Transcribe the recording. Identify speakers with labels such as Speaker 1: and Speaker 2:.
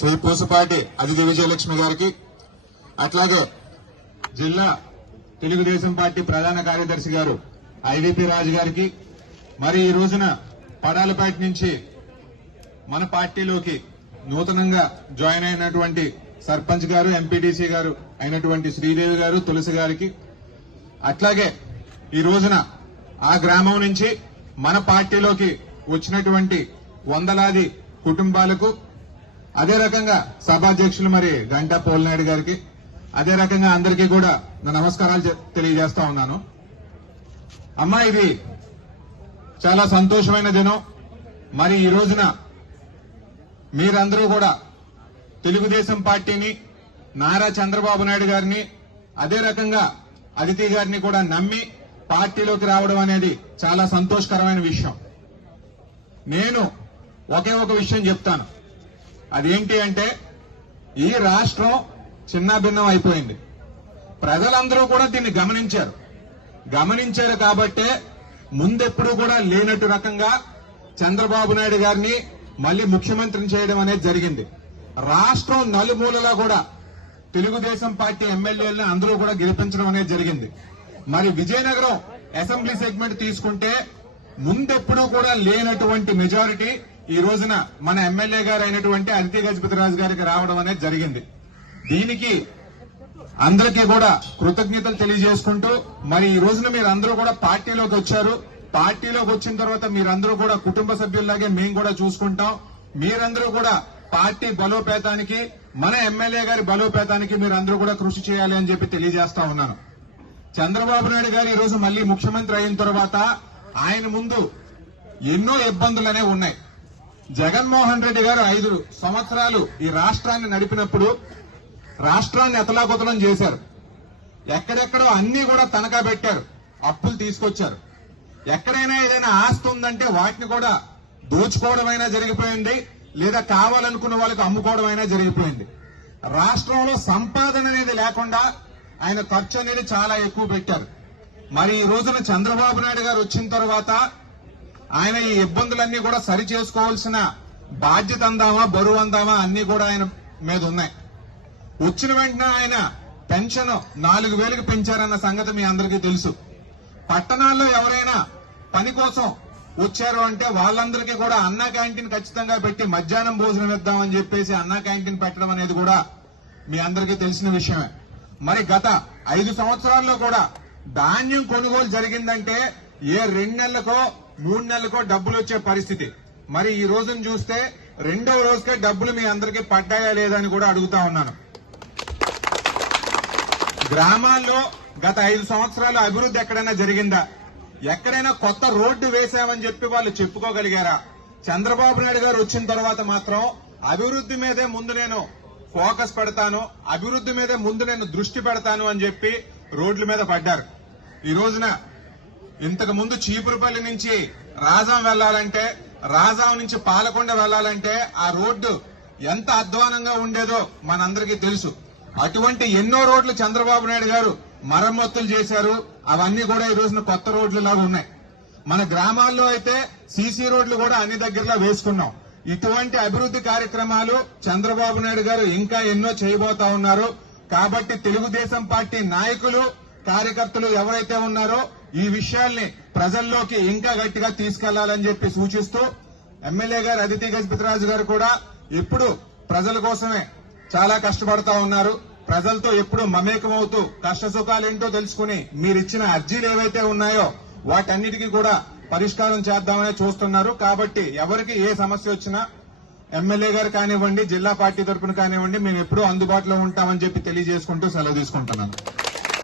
Speaker 1: శ్రీ పూసపాటి అదితి విజయలక్ష్మి గారికి అట్లాగే జిల్లా తెలుగుదేశం పార్టీ ప్రధాన కార్యదర్శి గారు ఐవీపీ రాజు గారికి మరి ఈ రోజున పడాలపేట నుంచి మన పార్టీలోకి నూతనంగా జాయిన్ అయినటువంటి సర్పంచ్ గారు ఎంపీటీసీ గారు అయినటువంటి శ్రీదేవి గారు తులసి గారికి అట్లాగే ఈ రోజున ఆ గ్రామం నుంచి మన పార్టీలోకి వచ్చినటువంటి వందలాది కుటుంబాలకు అదే రకంగా సభాధ్యక్షులు మరి గంటా పోల్నాయుడు గారికి అదే రకంగా అందరికీ కూడా నా నమస్కారాలు తెలియజేస్తా ఉన్నాను. అమ్మా ఇది చాలా సంతోషమైన దినం. మరి ఈ రోజున మీరందరూ కూడా తెలుగుదేశం పార్టీని నారా చంద్రబాబు నాయుడు గారిని అదే రకంగా అదితి గారిని కూడా నమ్మి పార్టీలోకి రావడం అనేది చాలా సంతోషకరమైన విషయం. నేను ఒకే ఒక విషయం చెప్తాను. అదేంటి అంటే ఈ రాష్ట్రం చిన్నాభిన్నం అయిపోయింది. ప్రజలందరూ కూడా దీన్ని గమనించారు. గమనించారు కాబట్టే ముందెప్పుడు కూడా లేనట్టు రకంగా చంద్రబాబు నాయుడు గారిని మళ్ళీ ముఖ్యమంత్రిని చేయడం అనేది జరిగింది. రాష్ట్రం నలుమూలలా కూడా తెలుగుదేశం పార్టీ ఎమ్మెల్యేలను అందరూ కూడా గెలిపించడం అనేది జరిగింది. మరి విజయనగరం అసెంబ్లీ సెగ్మెంట్ తీసుకుంటే ముందెప్పుడు కూడా లేనటువంటి మెజారిటీ ఈ రోజున మన ఎమ్మెల్యే గారు అయినటువంటి అంతే గజపతి రాజు గారికి రావడం అనేది జరిగింది. దీనికి అందరికీ కూడా కృతజ్ఞతలు తెలియజేసుకుంటూ మరి ఈ రోజున మీరు అందరూ కూడా పార్టీలోకి వచ్చారు. పార్టీలోకి వచ్చిన తర్వాత మీరందరూ కూడా కుటుంబ సభ్యుల్లాగే మేము కూడా చూసుకుంటాం. మీరందరూ కూడా పార్టీ బలోపేతానికి మన ఎమ్మెల్యే గారి బలోపేతానికి మీరందరూ కూడా కృషి చేయాలి అని చెప్పి తెలియజేస్తా ఉన్నాను. చంద్రబాబు నాయుడు గారు ఈ రోజు మళ్ళీ ముఖ్యమంత్రి అయిన తర్వాత ఆయన ముందు ఎన్నో ఇబ్బందులనే ఉన్నాయి. జగన్మోహన్ రెడ్డి గారు ఐదు సంవత్సరాలు ఈ రాష్ట్రాన్ని నడిపినప్పుడు రాష్ట్రాన్ని అతలాకుతలం చేశారు. ఎక్కడెక్కడో అన్ని కూడా తనఖా పెట్టారు అప్పులు తీసుకొచ్చారు. ఎక్కడైనా ఏదైనా ఆస్తి ఉందంటే వాటిని కూడా దోచుకోవడం అయినా జరిగిపోయింది లేదా కావాలనుకున్న వాళ్ళకి అమ్ముకోవడం అయినా జరిగిపోయింది. రాష్ట్రంలో సంపాదన అనేది లేకుండా ఆయన ఖర్చు అనేది చాలా ఎక్కువ పెట్టారు. మరి ఈ రోజున చంద్రబాబు నాయుడు గారు వచ్చిన తర్వాత ఆయన ఈ ఇబ్బందులన్నీ కూడా సరి చేసుకోవాల్సిన బాధ్యత అందామా బరువు అందామా అన్ని కూడా ఆయన మీద ఉన్నాయి. వచ్చిన వెంటనే ఆయన పెన్షన్ నాలుగు వేలకు పెంచారన్న సంగతి మీ అందరికీ తెలుసు. పట్టణాల్లో ఎవరైనా పని కోసం వచ్చారు అంటే వాళ్ళందరికీ కూడా అన్నా క్యాంటీన్ ఖచ్చితంగా పెట్టి మధ్యాహ్నం భోజనం ఇద్దామని చెప్పేసి అన్నా క్యాంటీన్ పెట్టడం అనేది కూడా మీ అందరికీ తెలిసిన విషయమే. మరి గత ఐదు సంవత్సరాల్లో కూడా ధాన్యం కొనుగోలు జరిగిందంటే ఏ రెండు నెలలకో మూడు నెలలకో డబ్బులు వచ్చే పరిస్థితి. మరి ఈ రోజును చూస్తే రెండవ రోజుకే డబ్బులు మీ అందరికీ పడ్డాయా లేదని కూడా అడుగుతా ఉన్నాను. గ్రామాల్లో గత ఐదు సంవత్సరాలు అభివృద్ధి ఎక్కడైనా జరిగిందా? ఎక్కడైనా కొత్త రోడ్డు వేశామని చెప్పి వాళ్ళు చెప్పుకోగలిగారా? చంద్రబాబు నాయుడు గారు వచ్చిన తర్వాత మాత్రం అభివృద్ధి మీదే ముందు నేను ఫోకస్ పెడతాను అభివృద్ధి మీదే ముందు నేను దృష్టి పెడతాను అని చెప్పి రోడ్ల మీద పడ్డారు. ఈ రోజున ఇంతకు ముందు చీపురుపల్లి నుంచి రాజాం వెళ్ళాలంటే రాజాం నుంచి పాలకొండ వెళ్ళాలంటే ఆ రోడ్డు ఎంత అధ్వానంగా ఉండేదో మనందరికీ తెలుసు. అటువంటి ఎన్నో రోడ్లు చంద్రబాబు నాయుడు గారు మరమ్మతులు చేశారు. అవన్నీ కూడా ఈ రోజున కొత్త రోడ్లు లాగా ఉన్నాయి. మన గ్రామాల్లో అయితే సీసీ రోడ్లు కూడా అన్ని దగ్గరలో వేసుకున్నాం. ఇటువంటి అభివృద్ధి కార్యక్రమాలు చంద్రబాబు నాయుడు గారు ఇంకా ఎన్నో చేయబోతా ఉన్నారు. కాబట్టి తెలుగుదేశం పార్టీ నాయకులు కార్యకర్తలు ఎవరైతే ఉన్నారో ఈ విషయాల్ని ప్రజల్లోకి ఇంకా గట్టిగా తీసుకెళ్ళాలని చెప్పి సూచిస్తూ ఎమ్మెల్యే గారు అదితి గజపతిరాజు గారు కూడా ఎప్పుడు ప్రజల కోసమే చాలా కష్టపడతా ఉన్నారు. ప్రజలతో ఎప్పుడు మమేకమవుతూ కష్ట సుఖాలేంటో తెలుసుకుని మీరిచ్చిన అర్జీలు ఏవైతే ఉన్నాయో వాటన్నిటికీ కూడా పరిష్కారం చేద్దామనే చూస్తున్నారు. కాబట్టి ఎవరికి ఏ సమస్య వచ్చినా ఎమ్మెల్యే గారు కానివ్వండి జిల్లా పార్టీ తరపున కానివ్వండి మేము ఎప్పుడూ అందుబాటులో ఉంటామని చెప్పి తెలియజేసుకుంటూ సెలవు తీసుకుంటున్నాను.